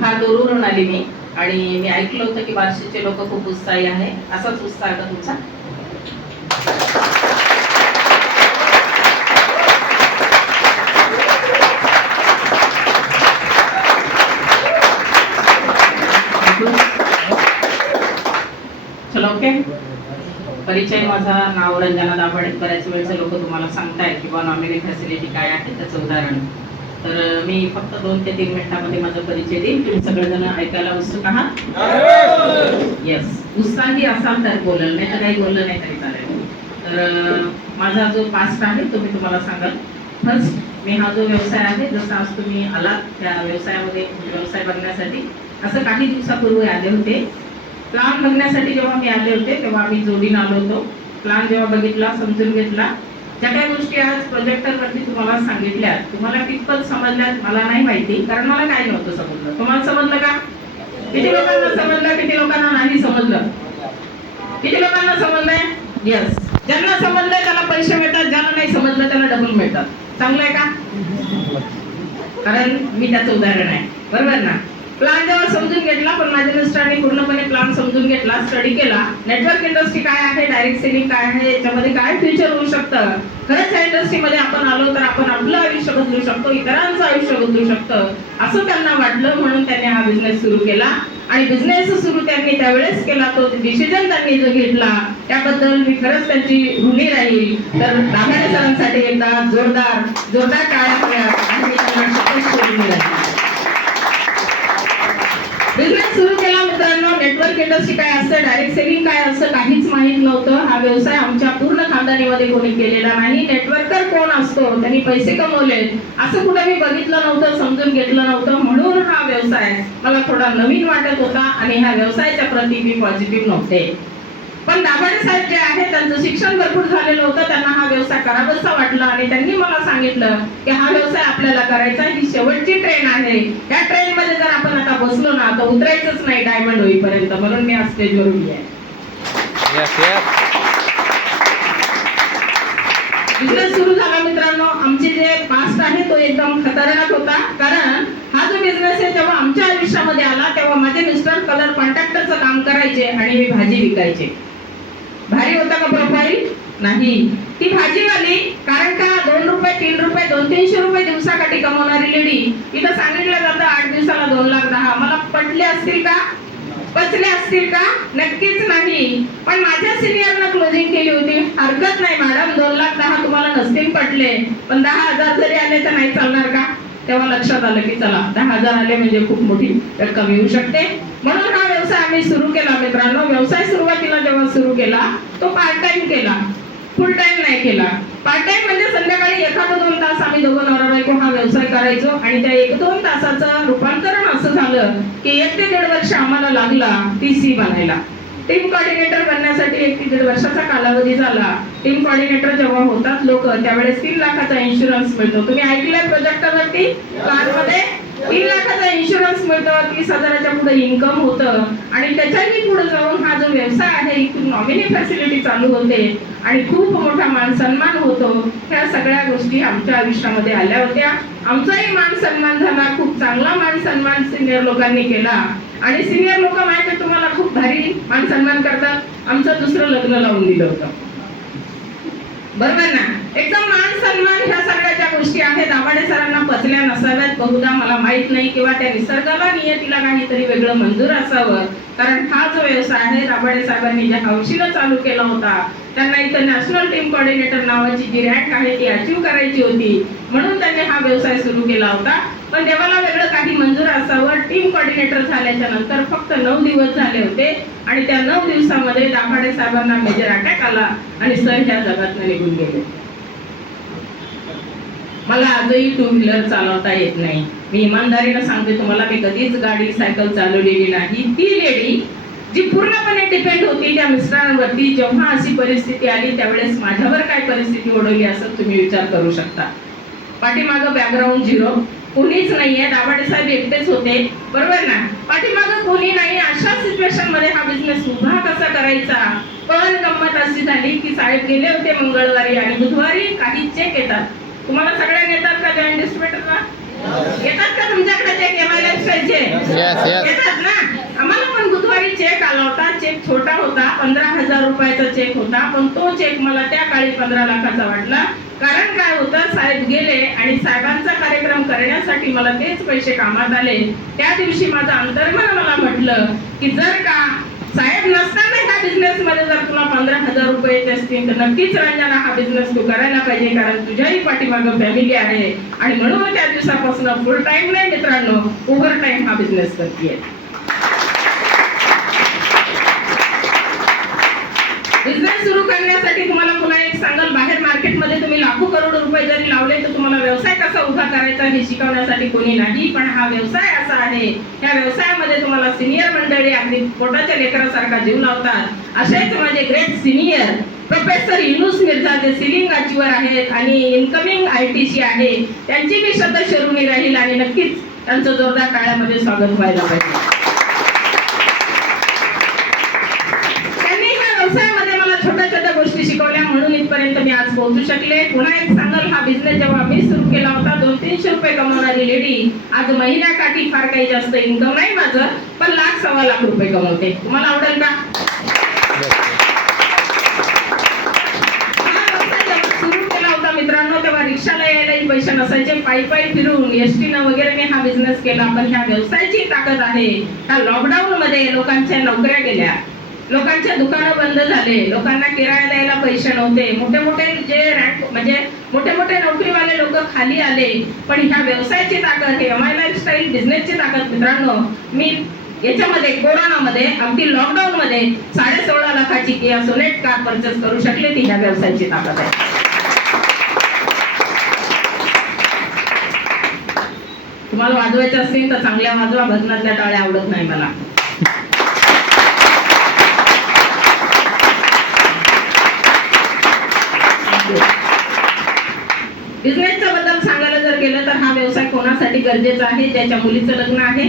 फार दूरवरून आली मी आणि मी ऐकलं होतं की बार्शीचे लोक खूप उत्साही आहे. असाच उत्साह का तुमचा? चलो ओके. परिचय माझा नाव रंजना दाभाडे. बऱ्याच वेळचे लोक तुम्हाला सांगतायत की नॉमिनी फॅसिलिटी काय आहे त्याचं उदाहरण. तर मी फक्त 2 ते 3 मिनिटांमध्ये माझा परिचय देईन. तुम्ही सगळेजण ऐकायला उत्सुक आहात? येस. उत्साही असाल तर बोलल, नाही तर काही बोललं नाही तरी चालेल. तर माझा जो पास्ट आहे तो मी तुम्हाला सांगाल. फर्स्ट मी हा जो व्यवसाय आहे, जसं आज तुम्ही आलात त्या व्यवसायामध्ये व्यवसाय बघण्यासाठी, असं काही दिवसापूर्वी आले होते. प्लान बघण्यासाठी जेव्हा मी आले होते तेव्हा आम्ही जोडीनं आलो होतो. प्लान जेव्हा बघितला, समजून घेतला, ज्या काही गोष्टी आज प्रोजेक्टरवरती तुम्हाला सांगितल्या तुम्हाला कितपत समजल्यात मला नाही माहिती, कारण मला काय नव्हतं समजलं. तुम्हाला समजलं का? किती लोकांना समजलं, किती लोकांना नाही समजलं? किती लोकांना समजलंय? यस. ज्यांना समजलंय त्याला पैसे मिळतात, ज्यांना नाही समजलं त्याला डबल मिळतात. चांगलं आहे का? कारण मी त्याचं उदाहरण आहे, बरोबर ना? प्लान जेव्हा समजून घेतला, पण माझ्या मिस्टरांनी पूर्णपणे प्लान समजून घेतला, स्टडी केला. नेटवर्क इंडस्ट्री काय आहे, डायरेक्ट सेलिंग काय आहे, याच्यामध्ये काय फ्युचर होऊ शकतं, खरंच या इंडस्ट्रीमध्ये आपण आलो तर आपण आपलं आयुष्य बदलू शकतो, इतरांचं आयुष्य बदलू शकतं, असं त्यांना वाटलं. म्हणून त्यांनी हा बिझनेस सुरू केला. आणि बिझनेस सुरू त्यांनी त्यावेळेस केला, तो डिसिजन त्यांनी जो घेतला त्याबद्दल मी खरंच त्यांची ऋणी राहील. तर दाभाडे सरांसाठी एकदा जोरदार टाळ्या पडल्यात आणि मी त्यांना शपथ ऋणी राहील. बिझनेस सुरू केला मित्रांनो. नेटवर्क इंडस्ट्री काय असतं, डायरेक्ट सेलिंग काय असतं काहीच माहित नव्हतं. हा व्यवसाय आमच्या पूर्ण खानदानीमध्ये कोणी केलेला नाही. नेटवर्कर कोण असतो, त्यांनी पैसे कमवले असं कुठे मी बघितलं नव्हतं, समजून घेतलं नव्हतं. म्हणून हा व्यवसाय मला थोडा नवीन वाटत होता आणि ह्या व्यवसायाच्या प्रती मी पॉझिटिव्ह नव्हते. पण दाभाडे साहेब जे आहे त्यांचं शिक्षण भरपूर झालेलं होतं, त्यांना हा व्यवसाय करावासा वाटला आणि त्यांनी मला सांगितलं की हा व्यवसाय आपल्याला करायचा, ही शेवटची ट्रेन आहे. या ट्रेन मध्ये जर आपण आता बसलो ना तर उतरायचंच नाही डायमंड होईपर्यंत. म्हणून मी आज स्टेजवर उभी आहे. बिझनेस सुरू झाला मित्रांनो. आमचे जे पास्ट आहे तो एकदम खतरनाक होता, कारण हा जो बिझनेस आहे तेव्हा आमच्या आयुष्यामध्ये आला तेव्हा माझे मिस्टर कलर कॉन्ट्रॅक्टरचं काम करायचे आणि मी भाजी विकायचे. भारी होता का प्रोफाईल? नाही. ती भाजीवाली, कारण का 2 रुपये 3 रुपये 200-300 रुपये दिवसाकाठी कमवणारी लेडी, इथं सांगितलं जातं 8 दिवसाला 2,10,000. मला पटले असतील का? पचले असतील का? नक्कीच नाही. पण माझ्या सिनियरनं क्लोजिंग केली होती, हरकत नाही मॅडम 2,10,000 तुम्हाला नसतील पटले, पण 10,000 जरी आले तर नाही चालणार का? तेव्हा लक्षात आलं की चला 10,000 आले म्हणजे खूप मोठी रक्कम येऊ शकते. म्हणून हा व्यवसाय आम्ही सुरू केला मित्रांनो. व्यवसाय सुरुवातीला जेव्हा सुरू केला तो पार्ट टाइम केला, फुल टाइम नाही केला. पार्ट टाइम म्हणजे संध्याकाळी 1-2 तास आम्ही दोघं नवरा बायको हा व्यवसाय करायचो आणि त्या 1-2 तासाचं रूपांतरण असं झालं की 1 ते 1.5 वर्ष आम्हाला लागला TC बनायला. टीम कोऑर्डिनेटर बनण्यासाठी 1 ते 1.5 वर्षाचा कालावधी झाला. टीम कोऑर्डिनेटर जेव्हा होतात लोक त्यावेळेस 3 लाखाचा इन्शुरन्स मिळतो. तुम्ही ऐकलंय प्रोजेक्टवरती कारमध्ये 3 लाखाचा इन्शुरन्स मिळतो, 30,000च्या पुढे इन्कम होतं आणि त्याच्याही पुढे जाऊन हा जो व्यवसाय आहे इथून नॉमिनी फॅसिलिटी चालू होते आणि खूप मोठा मान सन्मान होतो. ह्या सगळ्या गोष्टी आमच्या आयुष्यामध्ये आल्या होत्या. आमचाही मान सन्मान झाला, खूप चांगला मान सन्मान सिनियर लोकांनी केला आणि सिनियर लोक माहिती तुम्हाला खूप भारी मान सन्मान करतात. आमचं दुसरं लग्न लावून दिलं होतं, बरोबर ना? एकदम मान सन्मान ह्या सगळ्या ज्या गोष्टी आहेत दाभाडे सरांना पचल्या नसाव्यात बहुधा, मला माहित नाही, किंवा त्या निसर्गाला नियतीला काहीतरी वेगळं मंजूर असावं. कारण हा जो व्यवसाय आहे दाभाडे साहेबांनी ज्या हौशीनं चालू केला होता, त्यांना इथं नॅशनल टीम कोऑर्डिनेटर नावाची जी रँक आहे ती अचीव करायची होती, म्हणून त्यांनी हा व्यवसाय सुरू केला होता. पण देवाला वेगळं काही मंजूर असावं. टीम कोऑर्डिनेटर झाल्याच्या नंतर फक्त 9 दिवस झाले होते आणि त्या 9 दिवसामध्ये दाभाडे साहेबांना मेजर अटॅक आला आणि सर ह्या जगातून निघून गेले. मला आजही 2 व्हीलर चालवता येत नाही. मी इमानदारीनं सांगते तुम्हाला, मी कधीच गाडी सायकल चालवलेली नाही. ती लेडी जी पूर्णपणे डिपेंड होती त्या मिस्टरांवरती, जेव्हा अशी परिस्थिती आली त्यावेळेस माझ्यावर काय परिस्थिती ओढवली असं तुम्ही विचार करू शकता. पाठीमागं बॅकग्राऊंड 0, कोणीच नाहीये. दाभाडे साहेब एकटेच होते, बरोबर ना? पाठीमागं कोणी नाही. अशा सिच्युएशन मध्ये हा बिझनेस उभा कसा करायचा? पण गंमत अशी झाली की साहेब गेले होते मंगळवारी आणि बुधवारी काही चेक येतात. तुम्हाला सगळ्यांना येतात का? जॉईंट डिस्ट्रीब्युटरला येतात का तुमच्याकडे चेक? MILF चे पैसे Yes, yes. येतात ना. आम्हाला पण बुधवारी चेक आला होता. चेक छोटा होता, 15,000 रुपयाचा चेक होता, पण तो चेक मला त्या काळी 15 लाखाचा वाटला. कारण काय होतं, साहेब गेले आणि साहेबांचा कार्यक्रम करण्यासाठी मला तेच पैसे कामात आले. त्या दिवशी माझं अंतर्मन मला म्हटलं की जर का साहेब नसताना ह्या बिझनेस मध्ये जर तुला 15,000 रुपये येत असतील तर नक्कीच रंजना हा बिझनेस तू करायला पाहिजे, कारण तुझ्याही पाठीमागं फॅमिली आहे. आणि म्हणून त्या दिवसापासून फुल टाइम नाही मित्रांनो, ओव्हर टाइम हा बिझनेस करते. बिझनेस सुरू करण्यासाठी तुम्हाला पुन्हा एक सांगाल, बाहेर मार्केटमध्ये तुम्ही लाखो करोड रुपये जरी लावले तर तुम्हाला व्यवसाय कसा उभा करायचा हे शिकवण्यासाठी कोणी नाही. पण हा व्यवसाय असा आहे, या व्यवसायामध्ये तुम्हाला सिनियर मंडळी अगदी पोटाच्या लेकरासारखा जीव लावतात. असेच माझे great senior professor Yunus Mirza जे सिलिंग अचीवर आहेत आणि इनकमिंग ITC आहे, त्यांची मी शतशिरोमणी राहील आणि नक्कीच त्यांचं जोरदार टाळ्यामध्ये स्वागत व्हायला पाहिजे. व्यवसायामध्ये मला छोट्या छोट्या गोष्टी शिकवल्या म्हणून इथपर्यंत मी आज पोहोचू शकले. पुन्हा एक सांगाल, हा बिझनेस जेव्हा मी सुरू केला होता 200-300 रुपये कमवणारी लेडी आज महिन्याकाठी फार काही जास्त इन्कम नाही माझं, पण 1,00,000-1.25 लाख रुपये कमवते. तुम्हाला आवडेल का? सुरू केला होता मित्रांनो, तेव्हा रिक्षाला यायलाही पैसे नसायचे, पायी फिरून ST न वगैरे मी हा बिझनेस केला. पण ह्या व्यवसायाची ताकद आहे. ह्या लॉकडाऊन मध्ये लोकांच्या नोकऱ्या गेल्या, लोकांचे दुकानं बंद झाले, लोकांना किराया द्यायला पैसे नव्हते, मोठे मोठे जे रँक म्हणजे मोठे मोठे नोकरीवाले लोक खाली आले. पण ह्या व्यवसायाची ताकद, हे MI लाईफस्टाईल बिझनेसची ताकद मित्रांनो, मी याच्यामध्ये कोरोनामध्ये अगदी लॉकडाऊन मध्ये 16.5 लाखाची किया सोनेट कार परचेस करू शकले. ती ह्या व्यवसायाची ताकद आहे. तुम्हाला वाजवायचे असतील तर चांगल्या वाजवा, भजनातल्या टाळ्या आवडत नाही मला. बिझनेसच्या बद्दल सांगायला जर गेलं तर हा व्यवसाय कोणासाठी गरजेचा आहे? ज्याच्या मुलीचं लग्न आहे,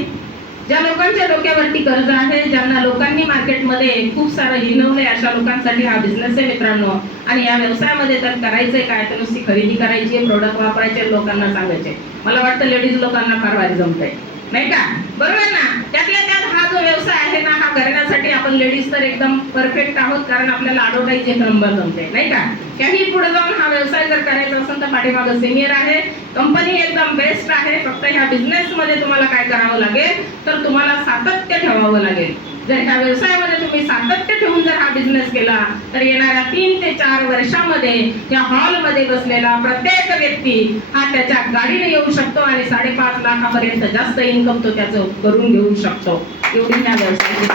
ज्या लोकांच्या डोक्यावरती कर्ज आहे, ज्यांना लोकांनी मार्केटमध्ये खूप सारं हिणवलंय, अशा लोकांसाठी हा बिझनेस आहे मित्रांनो. आणि या व्यवसायामध्ये तर करायचंय काय, तर नुसती खरेदी करायची, प्रोडक्ट वापरायचे, लोकांना सांगायचे. मला वाटतं लेडीज लोकांना फार भारी जमतंय, नाही का? बरोबर ना? त्यातल्या त्यात हा जो व्यवसाय आहे ना, हा करण्यासाठी आपण लेडीज तर एकदम परफेक्ट आहोत, कारण आपल्याला अडवटायचे नंबर जमते, नाही का? काही पुढे जाऊन हा व्यवसाय जर करायचा असेल तर पाठीमागं सिनियर आहे, कंपनी एकदम बेस्ट आहे. फक्त ह्या बिझनेस मध्ये तुम्हाला काय करावं लागेल, तर तुम्हाला सातत्य ठेवावं लागेल. जर ह्या व्यवसायामध्ये तुम्ही सातत्य ठेवून जर हा बिझनेस केला तर येणाऱ्या 3 ते 4 वर्षामध्ये या हॉलमध्ये बसलेला प्रत्येक व्यक्ती हा त्याच्या गाडीने येऊ शकतो आणि 5.5 लाखापर्यंत जास्त इन्कम तो त्याचं करून घेऊ शकतो. एवढी ह्या व्यवसायाची.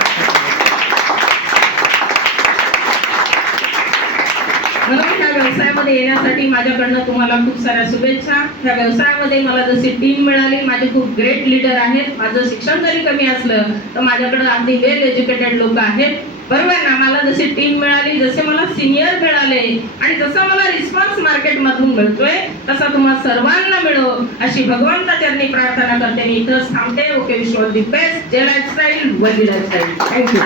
म्हणून ह्या व्यवसायामध्ये येण्यासाठी माझ्याकडनं तुम्हाला खूप साऱ्या शुभेच्छा. ह्या व्यवसायामध्ये मला जशी टीम मिळाली, माझे खूप ग्रेट लीडर आहेत. माझं शिक्षण जरी कमी असलं तर माझ्याकडे अगदी वेल एज्युकेटेड लोक आहेत, बरोबर ना? मला जशी टीम मिळाली, जसे मला सिनियर मिळाले आणि जसा मला रिस्पॉन्स मार्केटमधून मिळतोय तसा तुम्हाला सर्वांना मिळो अशी भगवंताचरणी प्रार्थना करते. मी इथंच थांबते. Okay, wish you all the best. जय लाईफस्टाईल, वर्ल्ड लाईफस्टाईल. थँक्यू.